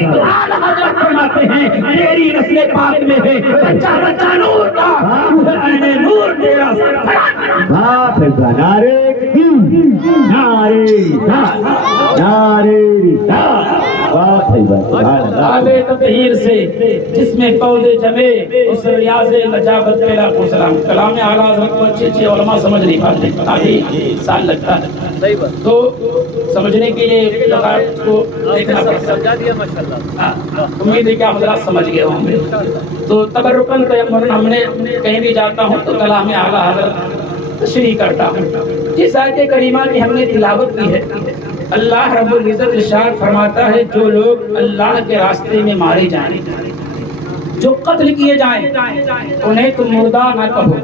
تو اعلیٰ حضرت فرماتے ہیں تیری نسل پاک میں ہے بچہ بچہ نور کا عین نور تیرا نعرے آبے تطہیر سے جس میں پودے جمے اس ریاض نجابت پہ لاکھوں سلام. کلام اعلیٰ حضرت کو اچھے اچھے علماء سمجھ نہیں پاتے, کافی سال لگتا ہے, تو سمجھنے کے لیے کو دیکھنا پڑتا ہے. امید ہے کہ آپ حضرات سمجھ گئے ہوں گے. تو تبرکن تیمن ہم نے کہیں بھی جاتا ہوں تو کلام اعلیٰ حضرت تشریح کرتا ہوں. جس آیت کریمہ کی ہم نے تلاوت کی ہے, اللہ رب العزت ارشاد فرماتا ہے جو لوگ اللہ کے راستے میں مارے جائیں, جو قتل کیے جائیں, انہیں تم مردہ نہ کہو.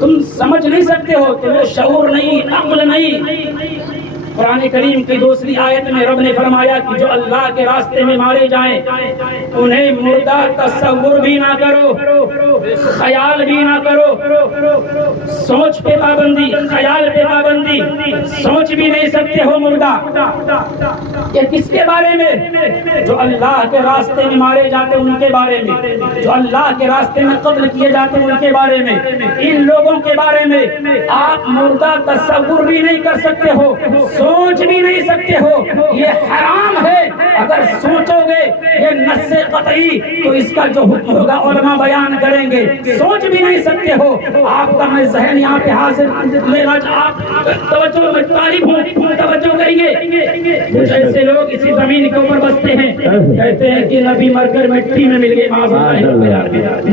تم سمجھ نہیں سکتے ہو, تمہیں شعور نہیں, عقل نہیں. قرآن کریم کی دوسری آیت میں رب نے فرمایا کہ جو اللہ کے راستے میں مارے جائیں انہیں مردہ تصور بھی نہ کرو, خیال بھی نہ کرو. سوچ پہ پابندی, خیال پہ پابندی, سوچ بھی نہیں سکتے ہو مردہ. یہ کس کے بارے میں؟ جو اللہ کے راستے میں مارے جاتے ان کے بارے میں, جو اللہ کے راستے میں قتل کیے جاتے ان کے بارے میں. ان لوگوں کے بارے میں آپ مردہ تصور بھی نہیں کر سکتے ہو, سوچ بھی نہیں سکتے ہو. یہ حرام ہے. اگر سوچو گے یہ نص قطعی تو اس کا جو حکم ہوگا علماء بیان کریں گے. سوچ بھی نہیں سکتے ہو. آپ کا میں ذہن یہاں پہ حاضر لینا, آپ توجہ میں طالب ہوں, توجہ کریے. کچھ ایسے لوگ اسی زمین کے اوپر بستے ہیں, کہتے ہیں کہ نبی مر کر مٹی میں مل گئے.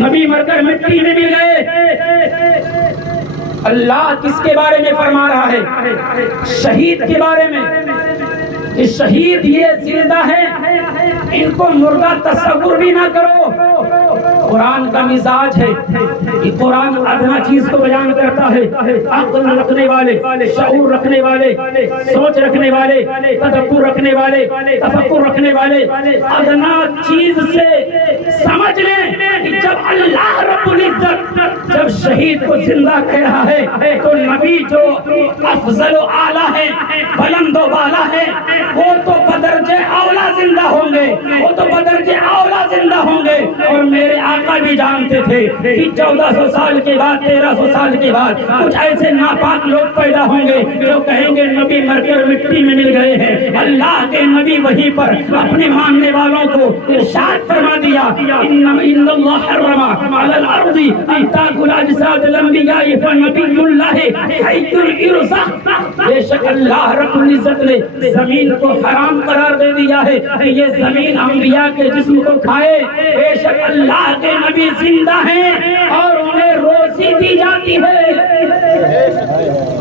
نبی مر کر مٹی میں مل گئے. اللہ کس کے بارے میں فرما رہا ہے؟ شہید کے بارے میں. کہ شہید یہ زندہ ہے, ان کو مردہ تصور بھی نہ کرو. قرآن کا مزاج ہے کہ قرآن ادنا چیز کو بیان کرتا ہے. عقل رکھنے والے, شعور رکھنے والے, سوچ رکھنے والے, تدبر رکھنے والے, تفکر رکھنے والے ادنا چیز سے سمجھ لیں کہ جب اللہ رب العزت جب شہید کو زندہ کہہ رہا ہے تو نبی جو افضل و اعلیٰ ہے, بلند و بالا ہے, وہ تو بدرجہ اولا زندہ ہوں گے, وہ تو بدرجہ اولا زندہ ہوں گے. اور میرے آقا بھی جانتے تھے کہ 1400 سال کے بعد, 1300 سال کے بعد کچھ ایسے ناپاک لوگ پیدا ہوں گے جو کہیں گے نبی مر کر مٹی میں مل گئے ہیں. اللہ کے نبی وہیں پر اپنے ماننے والوں کو ارشاد فرما دیا, ان اللہ حرم علی الارض ان تاکل اجساد الانبیاء فنبی اللہ حی الارض. بے شک اللہ رب العزت نے زمین کو حرام قرار دے دیا ہے کہ یہ زمین انبیاء کے جسم کو کھائے. بے شک اللہ کے نبی زندہ ہیں اور انہیں روزی دی جاتی ہے,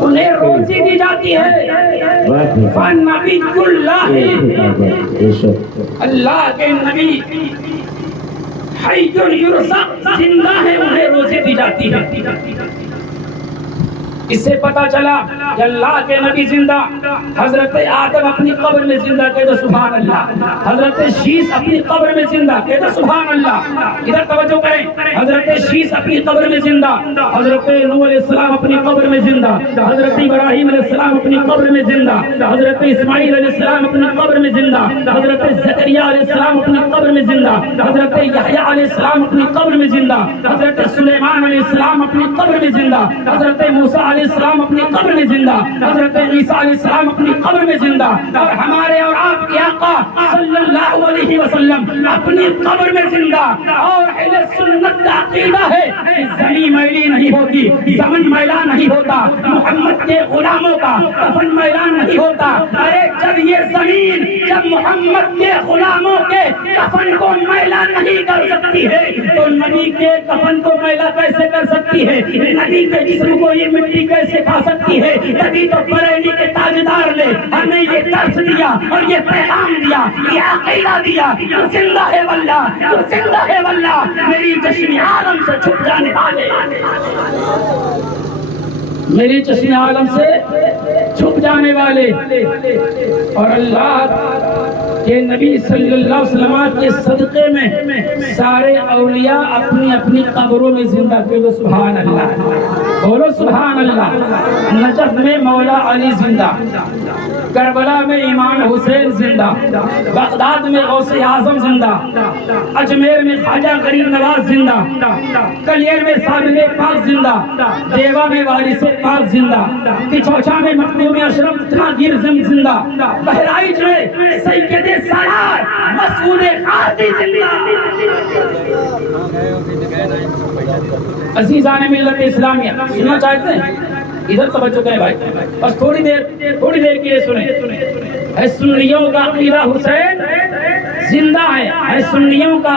انہیں روزی دی جاتی ہے. فنبی اللہ, اللہ کے نبی حی یرزق زندہ ہے, انہیں روزی دی جاتی ہے. اس سے پتا چلا کہ اللہ کے نبی زندہ. حضرت آدم اپنی قبر میں زندہ, کہہ دو سبحان اللہ. حضرت شیس اپنی قبر میں زندہ, کہہ دو سبحان اللہ. ادھر توجہ کریں. حضرت شیس اپنی قبر میں زندہ, حضرت نوح علیہ السلام اپنی قبر میں زندہ, حضرت ابراہیم علیہ السلام اپنی قبر میں زندہ, حضرت اسماعیل علیہ السلام اپنی قبر میں زندہ, حضرت زکریا علیہ السلام اپنی قبر میں زندہ, حضرت یحییٰ علیہ السلام اپنی قبر میں زندہ, حضرت سلیمان علیہ السلام اپنی قبر میں زندہ, حضرت موسیٰ علیہ السلام اپنی قبر میں زندہ, حضرت عیسیٰ علیہ السلام اپنی قبر میں زندہ. اور ہمارے اور آپ کے آقا صلی اللہ علیہ وسلم اپنی قبر میں زندہ. اور اہل سنت کا عقیدہ ہے کہ زمین میلی نہیں ہوتی, زمن میلا نہیں ہوتا, محمد کے غلاموں کا کفن میلان نہیں ہوتا. ارے جب یہ زمین جب محمد کے غلاموں کے کفن کو میلا نہیں کر سکتی ہے تو نبی کے کفن کو میلا کیسے کر سکتی ہے؟ نبی کے جسم کو یہ مٹی کیسے کھا سکتی ہے؟ تبھی تو بریلی کے تاجدار نے ہمیں یہ درس دیا اور یہ پیغام دیا, یہ عقیدہ دیا. جو زندہ ہے واللہ, جو زندہ ہے واللہ, میری چشم عالم سے چھپ جانے والے, میری چشم عالم سے چھپ جانے والے. اور اللہ کہ نبی صلی اللہ علیہ وسلم کے صدقے میں سارے اولیاء اپنی اپنی قبروں میں زندہ. بولو سبحان اللہ, بولو سبحان اللہ. نجف میں مولا علی زندہ, کربلا میں امام حسین زندہ، بغداد میں غوث اعظم زندہ، اجمیر میں خواجہ غریب نواز زندہ، کلیر میں صابر پاک زندہ، دیوا میں وارث پاک زندہ، پچوچا میں مخدوم اشرف جہانگیر زندہ، بہرائچ میں سید سالار مسعود قاضی زندہ۔ عزیزان ملت اسلامیہ، سننا چاہتے ہیں؟ ادھر توجہ کریں بھائی، بس تھوڑی دیر کے لیے سنیں۔ ہے سنیوں کا عقیدہ حسین زندہ ہے سنیوں کا